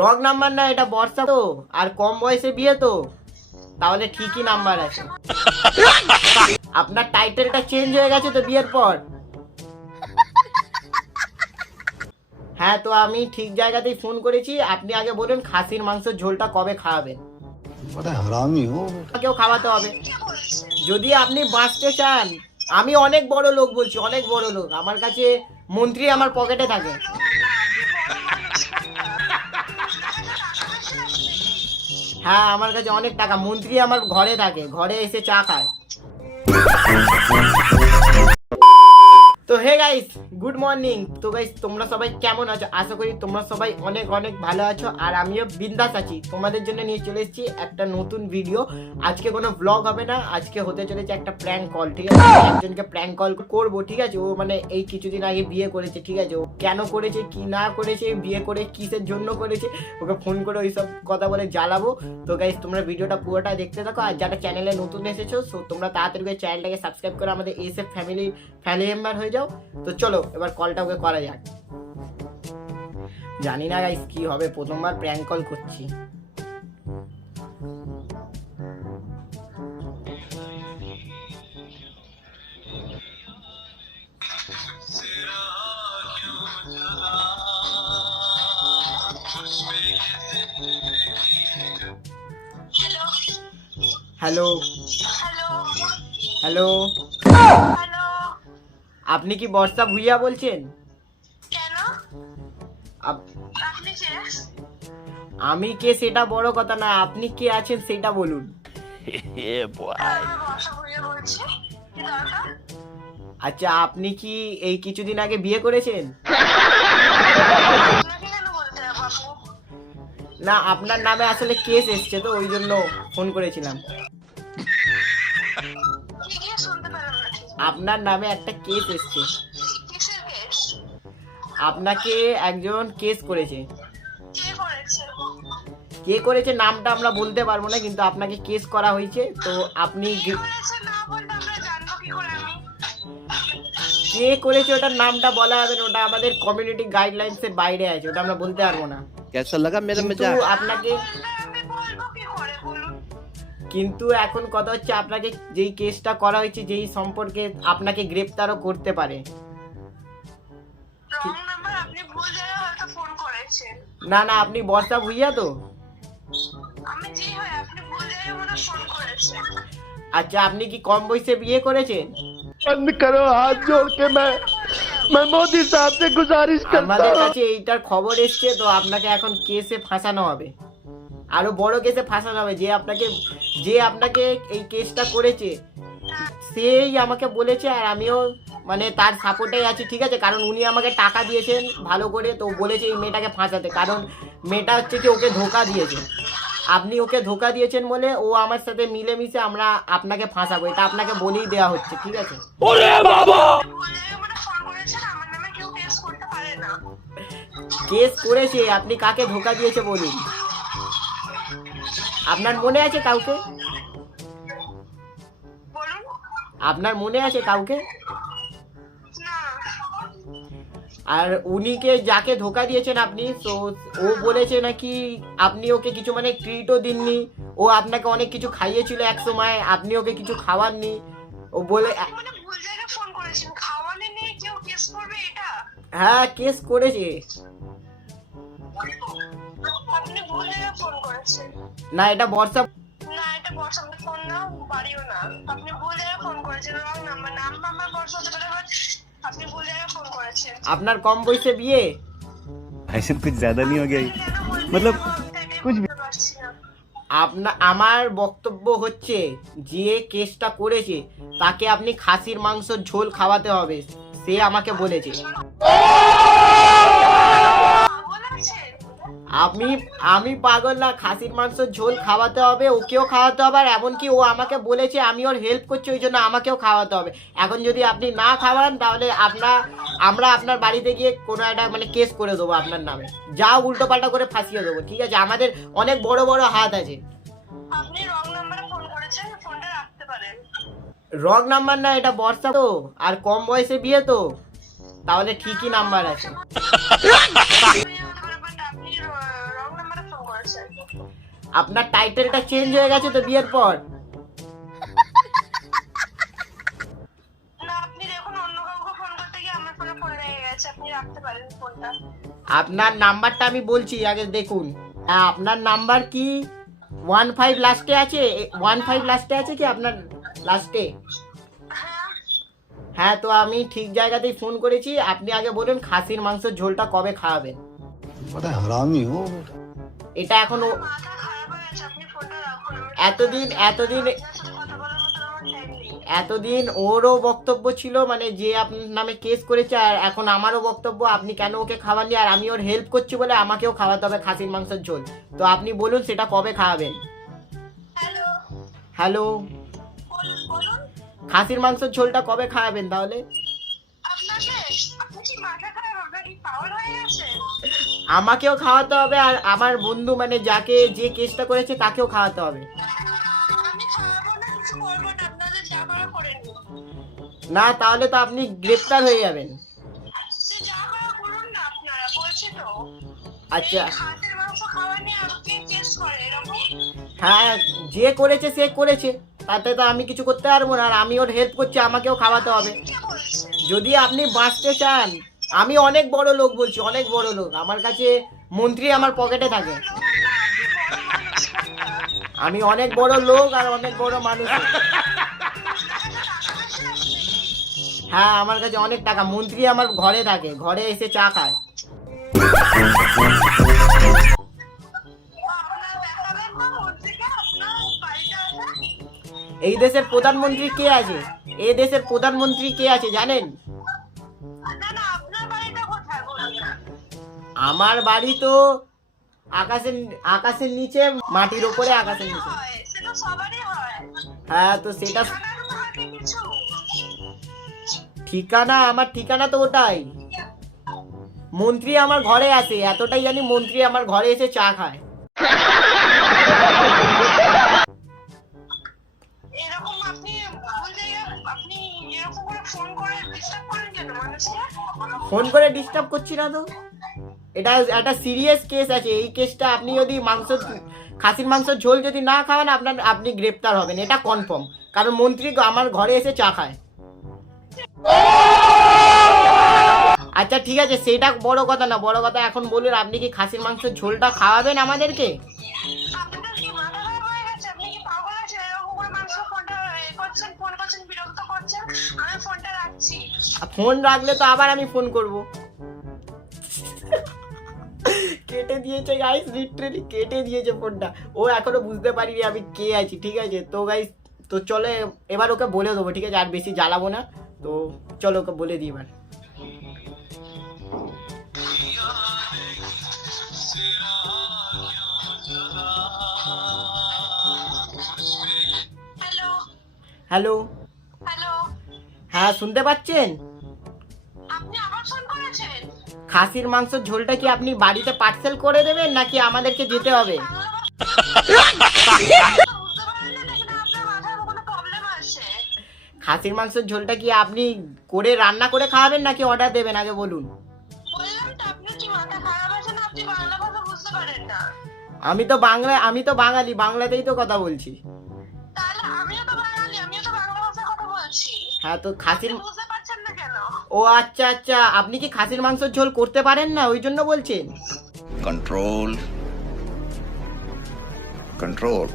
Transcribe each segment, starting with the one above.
Wrong number না, এটা বর্ষা তো, আর কম বয়সে বিয়ে তো, তাহলে ঠিকই নাম্বার আছে। আপনার টাইটেলটা চেঞ্জ হয়ে গেছে তো বিয়ের পর। হ্যাঁ, তো আমি ঠিক জায়গাতেই ফোন করেছি। আপনি আগে বলুন খাসির মাংসের ঝোলটা কবে খাওয়াবেন? কেউ খাওয়াতে হবে। যদি আপনি বাঁচতে চান, আমি অনেক বড় লোক বলছি, অনেক বড় লোক। আমার কাছে মন্ত্রী আমার পকেটে থাকে। হ্যাঁ, আমার কাছে অনেক টাকা। মন্ত্রী আমার ঘরে থাকে, ঘরে এসে চা খায়। তো হে গাইস, গুড মর্নিং। তো গাইস, তোমরা সবাই কেমন আছো? আশা করি তোমরা সবাই অনেক অনেক ভালো আছো, আর আমিও বিন্দাস আছি। তোমাদের জন্য নিয়ে চলে এসেছি একটা নতুন ভিডিও। আজকে কোনো ব্লগ হবে না, আজকে হতে চলেছে একটা প্র্যাঙ্ক কল। ঠিক আছে, একজনকে প্র্যাঙ্ক কল করবো। ঠিক আছে, ও মানে এই কিছুদিন আগে বিয়ে করেছে। ঠিক আছে, ও কেন করেছে, কি না করেছে, বিয়ে করে কিসের জন্য করেছে, ওকে ফোন করে ওইসব কথা বলে জ্বালাবো। তো গাইস, তোমরা ভিডিওটা পুরোটা দেখতে থাকো। আর যারা চ্যানেলে নতুন এসেছো, সো তোমরা তাড়াতাড়ি করে চ্যানেলটাকে সাবস্ক্রাইব করে আমাদের এসএফ ফ্যামিলি মেম্বার হয়ে যাও। তো চলো এবার কলটা ওকে করা যাক। জানি না গাইস কি হবে, প্রথমবার প্র্যাঙ্ক কল করছি। হ্যালো হ্যালো, আপনি কি বর্ষা ভুইয়া বলছেন? আমি কে সেটা বড় কথা না, আপনি কে আছেন সেটা বলুন। আচ্ছা, আপনি কি এই কিছুদিন আগে বিয়ে করেছেন? না, আপনার নামে আসলে কেস এসছে, তো ওই জন্য ফোন করেছিলাম। আপনার নামে একটা কেস এসছে। আপনাকে একজন কেস করেছে। কে করেছে নামটা আমরা বলতে পারবো না, কিন্তু আপনাকে কেস করা হয়েছে। তো আপনি কে করেছে ওটার নামটা বলা হবে না, ওটা আমাদের কমিউনিটি গাইডলাইন্স এর বাইরে আছে, ওটা আমরা বলতে পারবো না। कैसा लगा मेरा কিন্তু मजाक? আপনাকে, কিন্তু এখন কথা হচ্ছে আপনাকে যেই কেসটা করা হয়েছে, যেই সম্পর্কে আপনাকে গ্রেফতারও করতে পারে। না না, আপনি বর্ষা ভুইয়া তো? আচ্ছা, আপনি কি কম বয়সে বিয়ে করেছেন? बंद करो हाथ जोड़ के मैं मोदी साहब से गुजारिश करता আমাদের हूँ। কাছে এইটার খবর এসছে, তো আপনাকে এখন কেসে ফাঁসানো হবে, আরো বড় কেসে ফাঁসানো হবে। যে আপনাকে এই কেসটা করেছে সেই আমাকে বলেছে, আর আমিও মানে তার সাপোর্টেই আছি। ঠিক আছে, কারণ উনি আমাকে টাকা দিয়েছেন ভালো করে, তো বলেছে এই মেয়েটাকে ফাঁসাতে, কারণ মেয়েটা হচ্ছে কি ওকে ধোকা দিয়েছে। আপনি ওকে ধোকা দিয়েছেন বলে ও আমার সাথে মিলেমিশে আমরা আপনাকে ফাঁসাবো, এটা আপনাকে বলেই দেওয়া হচ্ছে। ঠিক আছে, কেস করেছে। আপনি কাকে ধোকা দিয়েছে বলুন? আপনার মনে আছে কাউকে? আপনার মনে আছে কাউকে? আর উনিকে যাকে ধোকা দিয়েছেন আপনি, তো ও বলেছে নাকি আপনি ওকে কিছু মানে ট্রিটও দিননি, ও আপনাকে অনেক কিছু খাইয়েছিল এক সময়, আপনি ওকে কিছু খাওয়াননি। ও বলে হ্যাঁ, কেস করেছে। না, এটা বর্ষা। আপনার কম বয়সে বিয়ে? ऐसे कुछ ज्यादा नहीं हो गया मतलब कुछ भी। আমার বক্তব্য হচ্ছে, যে কেসটা করেছে তাকে আপনি খাসির মাংসের ঝোল খাওয়াতে হবে, সে আমাকে বলেছে। আমি পাগল না, খাসির মাংসের ঝোল খাওয়াতে হবে, ওকেও খাওয়াতে হবে, আর এমনকি ও আমাকে বলেছে আমি ওর হেল্প করছি, ওই জন্য আমাকেও খাওয়াতে হবে। এখন যদি আপনি না খাওয়ান, তাহলে আমরা আপনার বাড়িতে গিয়ে কোনো একটা মানে কেস করে দেবো আপনার নামে, যা উল্টো পাল্টা করে ফাঁসিয়ে দেবো। ঠিক আছে, আমাদের অনেক বড় বড় হাত আছে। রং নাম্বার না, এটা বর্ষা তো, আর কম বয়সে বিয়ে তো, তাহলে ঠিকই নাম্বার আছে। আপনার টাইটেলটা চেঞ্জ হয়ে গেছে তো বিয়ের পর। আপনার নাম্বারটা আমি বলছি আগে দেখুন। হ্যাঁ, আপনার নাম্বার কি 15 লাস্টে আছে? 15 লাস্টে আছে কি আপনার লাস্টে? হ্যাঁ, তো আমি ঠিক জায়গাতেই ফোন করেছি। আপনি আগে বলুন খাসির মাংসের ঝোলটা কবে খাওয়াবেন? बड़ा हरामी हो बेटा। এটা এখন এতদিন ওরও বক্তব্য ছিল, মানে যে আপনার নামে কেস করেছে, আর এখন আমারও বক্তব্য আপনি কেন ওকে খাওয়াননি, আর আমি ওর হেল্প করছি বলে আমাকেও খাওয়াতে হবে খাসির মাংসের ঝোল। তো আপনি বলুন সেটা কবে খাওয়াবেন? হ্যালো, খাসির মাংসের ঝোলটা কবে খাওয়াবেন তাহলে? আমাকেও খাওয়াতে হবে, আর আমার বন্ধু মানে যাকে যে কেসটা করেছে তাকেও খাওয়াতে হবে। না, তাহলে তো আপনি গ্রেপ্তার হয়ে যাবেন। আচ্ছা, হ্যাঁ, যে করেছে সে করেছে, তাতে তো আমি কিছু করতে পারবো না। আর আমি ওর হেল্প করছি, আমাকেও খাওয়াতে হবে। যদি আপনি বাঁচতে চান, আমি অনেক বড় লোক বলছি, অনেক বড় লোক। আমার কাছে মন্ত্রী আমার পকেটে থাকে। আমি অনেক বড় লোক আর অনেক বড় মানুষ। হ্যাঁ, আমার কাছে অনেক টাকা। মন্ত্রী আমার ঘরে থাকে, ঘরে এসে চা খায়। এই দেশের প্রধানমন্ত্রী কে আছে? এই দেশের প্রধানমন্ত্রী কে আছে জানেন? আমার বাড়ি তো আকাশের নিচে, মাটির উপরে, আকাশের নিচে। হ্যাঁ, তো সেটা ঠিকানা, আমার ঠিকানা তো ওটাই। মন্ত্রী আমার ঘরে আসে, এতটাই জানি, মন্ত্রী আমার ঘরে এসে চা খায়। ফোন করে ডিস্টার্ব করছি না তো। এটা একটা সিরিয়াস কেস আছে। এই কেসটা আপনি যদি খাসির মাংসের ঝোল যদি না খাওয়ান, আপনি গ্রেপ্তার হবেন, এটা কনফার্ম। কারণ মন্ত্রী আমার ঘরে এসে চা খায়। আচ্ছা ঠিক আছে, সেটা বড় কথা না। বড় কথা এখন বলুন, আপনি কি খাসির মাংসের ঝোলটা খাওয়াবেন আমাদেরকে? ফোন রাখলে তো আবার আমি ফোন করব। কেটে দিয়েছে গাইস, লিটারালি কেটে দিয়েছে ফোনটা। ও এখনো বুঝতে পারিনি আমি কে আছি। ঠিক আছে তো গাইস, তো চলে এবার ওকে বলে দেবো। ঠিক আছে, আর বেশি জ্বালাবো না। তো চলো ওকে বলে দিই এবার। হ্যালো, হ্যাঁ শুনতে পাচ্ছেন? খাসির মাংসের ঝোলটা কি আপনি বাড়িতে পার্সেল করে দেবেন নাকি আমাদেরকে যেতে হবে? খাসির মাংসের ঝোলটা কি আপনি করে রান্না করে খাওয়াবেন নাকি অর্ডার দেবেন আগে বলুন? আমি তো বাঙালি, বাংলাতেই তো কথা বলছি। হ্যাঁ, তো খাসির, ও আচ্ছা আচ্ছা, আপনি কি খাসির মাংসের ঝোল করতে পারেন না, ওই জন্য বলছেন? Control control.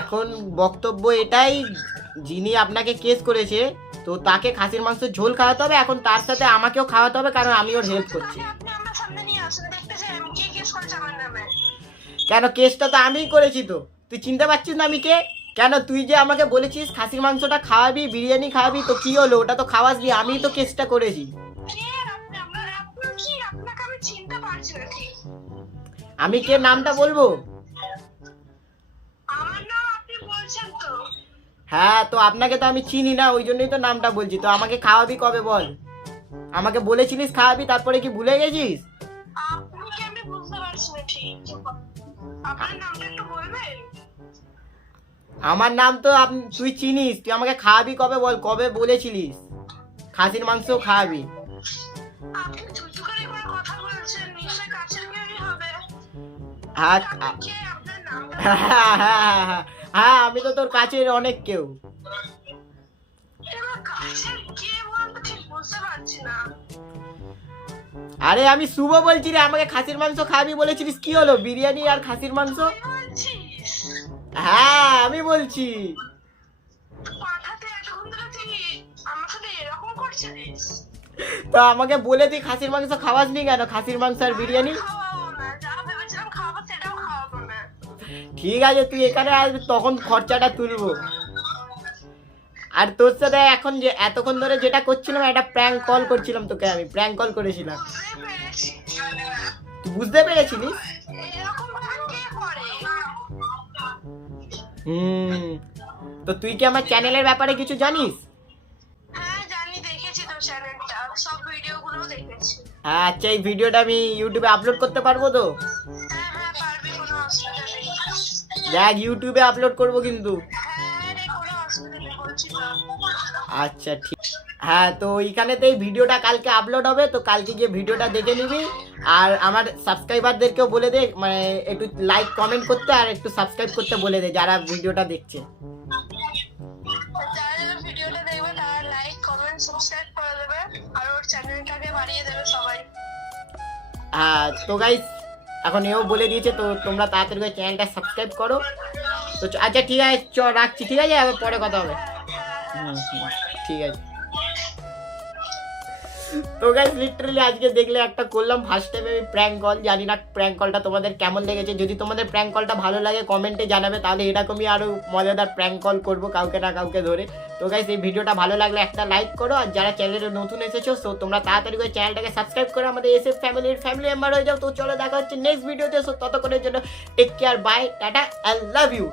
এখন বক্তব্য এটাই, যিনি আপনাকে কেস করেছে তো তাকে খাসির মাংসের ঝোল খাওয়াতে হবে। এখন তার সাথে আমাকেও খাওয়াতে হবে, কারণ আমি ওর হেল্প করছি। কেন, কেসটা তো আমিই করেছি। তো তুই চিনতে পারছিস না আমি কে? কেন, তুই যে আমাকে বলেছিস খাসির মাংসটা খাওয়াবি, বিরিয়ানি খাওয়াবি, তো কি হলো? ওটা তো খাওয়াসনি, আমিই তো কেসটা করেছি। আমি কে নামটা বলবো? হ্যাঁ, তো আপনাকে তো আমি চিনি না, ওই জন্যই তো নামটা বলছি। তো আমাকে খাওয়াবি কবে বল? আমাকে বলেছিলিস খাওয়াবি, তারপরে কি ভুলে গেছিস? আমার নাম তো তুই চিনিস, তুই আমাকে খাওয়াবি কবে বল, কবে বলেছিলিস খাসির মাংস খাওয়াবি? আপনি চুচুকারি করে কথা বলছেন, নিশ্চয়ই কাছের কেউই হবে। হ্যাঁ আপনি কে? আপনার নাম? হ্যাঁ আমি তো তোর কাছের অনেক কেউ। এবার কাছের কে বলতে ঠিক বুঝতে পারছি না। আরে আমি শুভ বলছি রে, আমাকে খাসির মাংস খাবি বলেছিলিস, কি হলো বিরিয়ানি আর খাসির মাংস? কি বলছিস? হ্যাঁ আমি বলছি। মাথাতে এতক্ষণ ধরে তুই আমার সাথে এরকম করছিস? তো আমাকে বলে তুই খাসির মাংস খাওয়াসনি কেন, খাসির মাংস আর বিরিয়ানি? খাওয়াবো না, যা ভেবেছিলাম খাওয়াবো সেটাও খাওয়াবো না। ঠিক আছে তুই এখানে আসবি, তখন খরচাটা তুলবো। আর তোর সাথে এখন যে এতক্ষণ ধরে যেটা করছিলাম, একটা প্র্যাঙ্ক কল করছিলাম তোকে, আমি প্র্যাঙ্ক কল করেছিলাম। বুঝতে পেরেছি। তুই বুঝতে পেরেছিলিস? এরকম ভাবে কে করে? তো তুই কি আমার চ্যানেলের ব্যাপারে কিছু জানিস? হ্যাঁ জানি, দেখেছি তো চ্যানেলটা, সব ভিডিওগুলো দেখেছি। হ্যাঁ আচ্ছা, এই ভিডিওটা আমি ইউটিউবে আপলোড করতে পারবো তো? হ্যাঁ হ্যাঁ পারবি, কোনো অসুবিধা নেই। দেখ ইউটিউবে আপলোড করবো কিন্তু। হ্যাঁ রে, কোনো অসুবিধা নেই বলছি তো। আচ্ছা ঠিক। হ্যাঁ তো এইখানেতে এই ভিডিওটা কালকে আপলোড হবে, তো কালকে গিয়ে ভিডিওটা দেখে নিবি। আর আমার সাবস্ক্রাইবারদেরকেও বলে দে, মানে একটু লাইক কমেন্ট করতে আর একটু সাবস্ক্রাইব করতে বলে দে যারা ভিডিওটা দেখছে। যারা যারা ভিডিওটা দেখবে তারা লাইক কমেন্ট সাবস্ক্রাইব করে দেবে, আর ওর চ্যানেলটাকে বাড়িয়ে দেবে সবাই। হ্যাঁ তো গাইস এখন এও বলে দিয়েছে, তো তোমরা তাড়াতাড়ি করে চ্যানেলটা সাবস্ক্রাইব করো। তো আচ্ছা ঠিক আছে, রাখছি, ঠিক আছে, আবার পরে কথা হবে। ঠিক আছে। তো গাইস লিটারালি আজকে দেখলে একটা করলাম ফার্স্ট টাইম আমি প্র্যাঙ্ক কল, জানি না প্র্যাঙ্ক কলটা তোমাদের কেমন লেগেছে। যদি তোমাদের প্র্যাঙ্ক কলটা ভালো লাগে কমেন্টে জানাবে, তাহলে এরকমই আরো মজাদার প্র্যাঙ্ক কল করবো কাউকে না কাউকে ধরে। তো গাইস এই ভিডিওটা ভালো লাগলে একটা লাইক করো, আর যারা চ্যানেলে নতুন এসেছো তো তোমরা তাড়াতাড়ি করে চ্যানেলটাকে সাবস্ক্রাইব করে আমাদের এসএফ ফ্যামিলি মেম্বার হয়ে যাও। তো চলো দেখা হচ্ছে নেক্সট ভিডিওতে। ততক্ষণের জন্য take care, bye, tata, I love you.